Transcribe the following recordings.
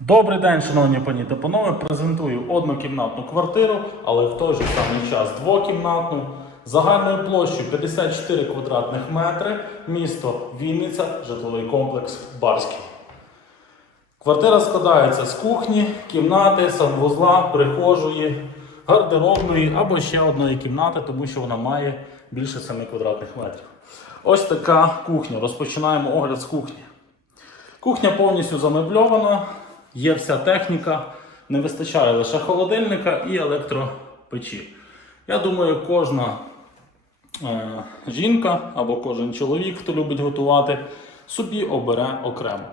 Добрий день, шановні пані та панове. Презентую однокімнатну квартиру, але в той же самий час двокімнатну загальною площею 54 квадратних метри, місто Вінниця, житловий комплекс Барський. Квартира складається з кухні, кімнати, санвузла, прихожої, гардеробної або ще одної кімнати, тому що вона має більше 7 квадратних метрів. Ось така кухня. Розпочинаємо огляд з кухні. Кухня повністю замебльована, є вся техніка, не вистачає лише холодильника і електропечі. Я думаю, кожна е, жінка або кожен чоловік, хто любить готувати, собі обере окремо.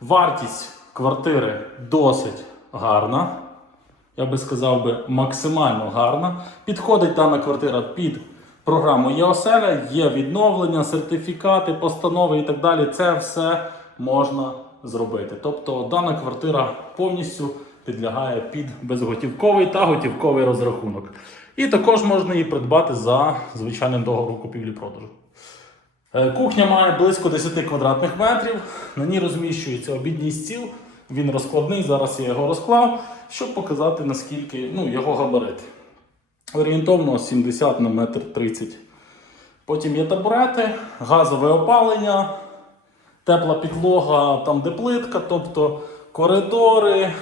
Вартість квартири досить гарна. Я би сказав би максимально гарна. Підходить дана квартира під програму ЄОСЕЛЯ, є відновлення, сертифікати, постанови і так далі. Це все можна зробити. Тобто дана квартира повністю підлягає під безготівковий та готівковий розрахунок. І також можна її придбати за звичайним договором купівлі-продажу. Е, Кухня має близько 10 квадратних метрів. На ній розміщується обідній стіл. Він розкладний. Зараз я його розклав, щоб показати наскільки ну, його габарити. Орієнтовно 70 на метр 30. Потім є табурети, газове опалення, тепла підлога, там де плитка, тобто коридори,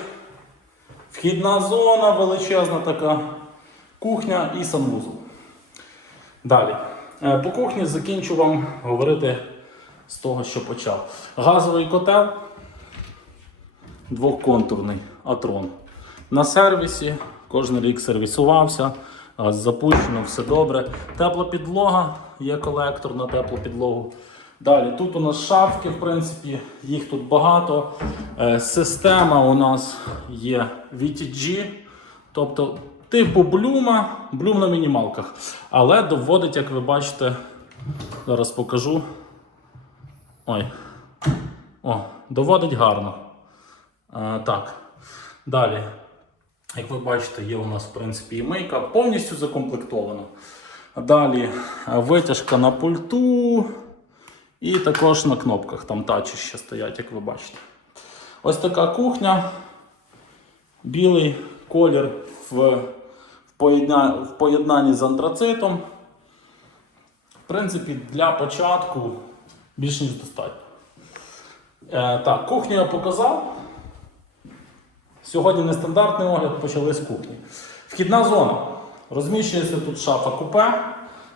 вхідна зона величезна така, кухня і санвузол. Далі. Е, По кухні закінчу вам говорити з того, що почав. Газовий котел двоконтурний атрон. На сервісі кожен рік сервісувався, запущено, все добре. Тепла підлога, є колектор на теплу підлогу. Далі, тут у нас шафки, в принципі, їх тут багато. Е, Система у нас є VTG, тобто типу блюма, блюм на мінімалках. Але доводить, як ви бачите, зараз покажу. Ой. О, доводить гарно. А, так. Далі. Як ви бачите, є у нас в принципі і мийка повністю закомплектована. Далі витяжка на пульту і також на кнопках. Там тачі ще стоять, як ви бачите. Ось така кухня. Білий колір в, в, поєдна, в поєднанні з антрацитом. В принципі, для початку більш ніж достатньо. Е, так, кухню я показав. Сьогодні нестандартний огляд почали з кухні. Вхідна зона. Розміщується тут шафа купе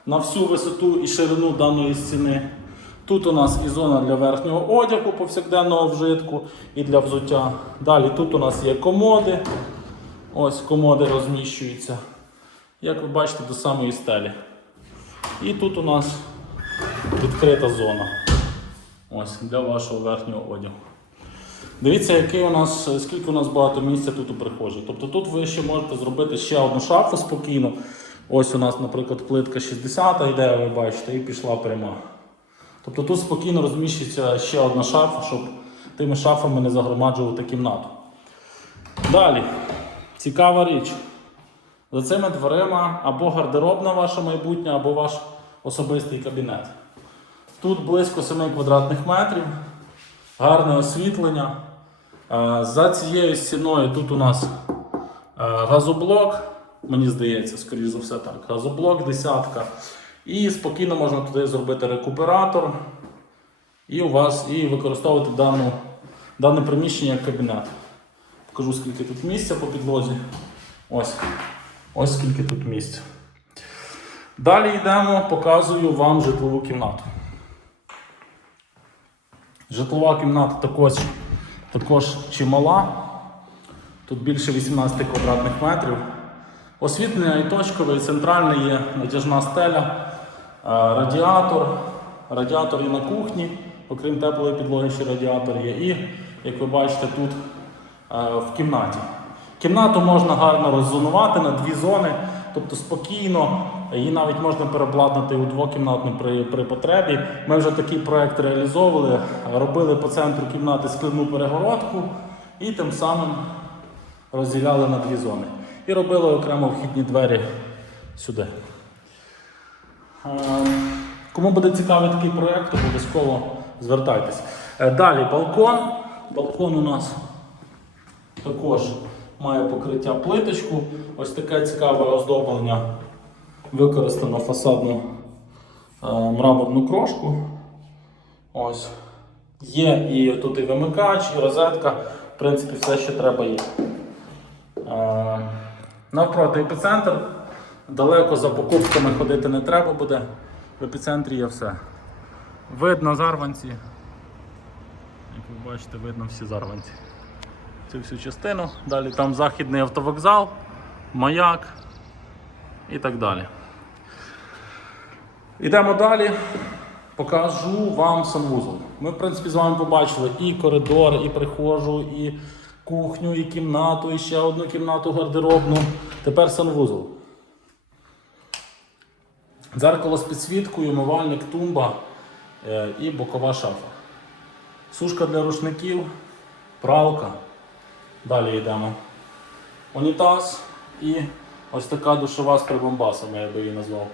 на всю висоту і ширину даної стіни. Тут у нас і зона для верхнього одягу повсякденного вжитку і для взуття. Далі тут у нас є комоди. Ось комоди розміщуються. Як ви бачите, до самої стелі. І тут у нас відкрита зона. Ось для вашого верхнього одягу. Дивіться, який у нас, скільки у нас багато місця тут у прихожій. Тобто тут ви ще можете зробити ще одну шафу спокійно. Ось у нас, наприклад, плитка 60 йде, ви бачите, і пішла пряма. Тобто тут спокійно розміщується ще одна шафа, щоб тими шафами не загромаджувати кімнату. Далі, цікава річ. За цими дверима або гардеробна ваша майбутня, або ваш особистий кабінет. Тут близько 7 квадратних метрів, гарне освітлення. Е, За цією стіною тут у нас е, газоблок, мені здається, скоріш за все так. Газоблок десятка. І спокійно можна туди зробити рекуператор. І у вас і використовувати дану, дане приміщення як кабінет. Покажу, скільки тут місця по підлозі. Ось. Ось скільки тут місця. Далі йдемо, показую вам житлову кімнату. Житлова кімната також, також чимала. Тут більше 18 квадратних метрів. Освітлення і точкове, і центральне є натяжна стеля, радіатор. Радіатор є на кухні, окрім теплої підлоги, ще радіатор є. І, як ви бачите, тут в кімнаті. Кімнату можна гарно роззонувати на дві зони, тобто спокійно, її навіть можна переобладнати у двокімнатну при, при потребі. Ми вже такий проект реалізовували, робили по центру кімнати скляну перегородку і тим самим розділяли на дві зони. І робили окремо вхідні двері сюди. Е, Кому буде цікавий такий проєкт, обов'язково звертайтесь. Е, Далі балкон. Балкон у нас також має покриття плиточку. Ось таке цікаве оздоблення. Використано фасадну е, мраморну крошку. Ось. Є і тут і вимикач, і розетка. В принципі, все, що треба є. Е, Навпроти епіцентр. Далеко за покупками ходити не треба буде. В епіцентрі є все. Видно зарванці. Як ви бачите, видно всі зарванці. Цю всю частину. Далі там західний автовокзал, маяк і так далі. Йдемо далі. Покажу вам санвузол. Ми, в принципі, з вами побачили і коридор, і прихожу, і кухню, і кімнату, і ще одну кімнату гардеробну. Тепер санвузол. Дзеркало з підсвіткою, умивальник, тумба е, і бокова шафа. Сушка для рушників, пралка. Далі йдемо. Унітаз і ось така душова з прибамбасами, я би її назвав.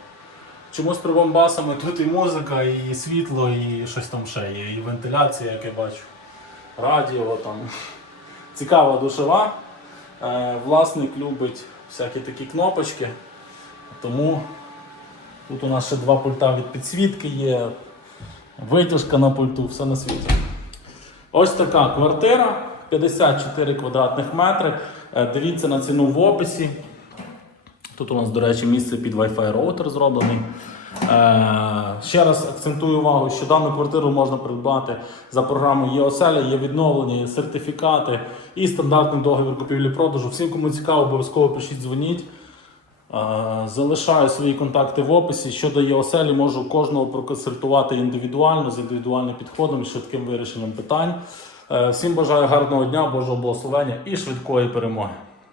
Чому з прибамбасами? Тут і музика, і світло, і щось там ще є, і вентиляція, як я бачу. Радіо там. Цікава душова. Е, власник любить всякі такі кнопочки. Тому тут у нас ще два пульта від підсвітки є, витяжка на пульту, все на світі. Ось така квартира, 54 квадратних метри. Е, Дивіться на ціну в описі. Тут у нас, до речі, місце під Wi-Fi роутер зроблений. Е, ще раз акцентую увагу, що дану квартиру можна придбати за програмою є оселя, є відновлення, є сертифікати і стандартний договір купівлі-продажу. Всім, кому цікаво, обов'язково пишіть, дзвоніть. Залишаю свої контакти в описі. Щодо є оселі, можу кожного проконсультувати індивідуально з індивідуальним підходом і швидким вирішенням питань. Е, Всім бажаю гарного дня, Божого благословення і швидкої перемоги.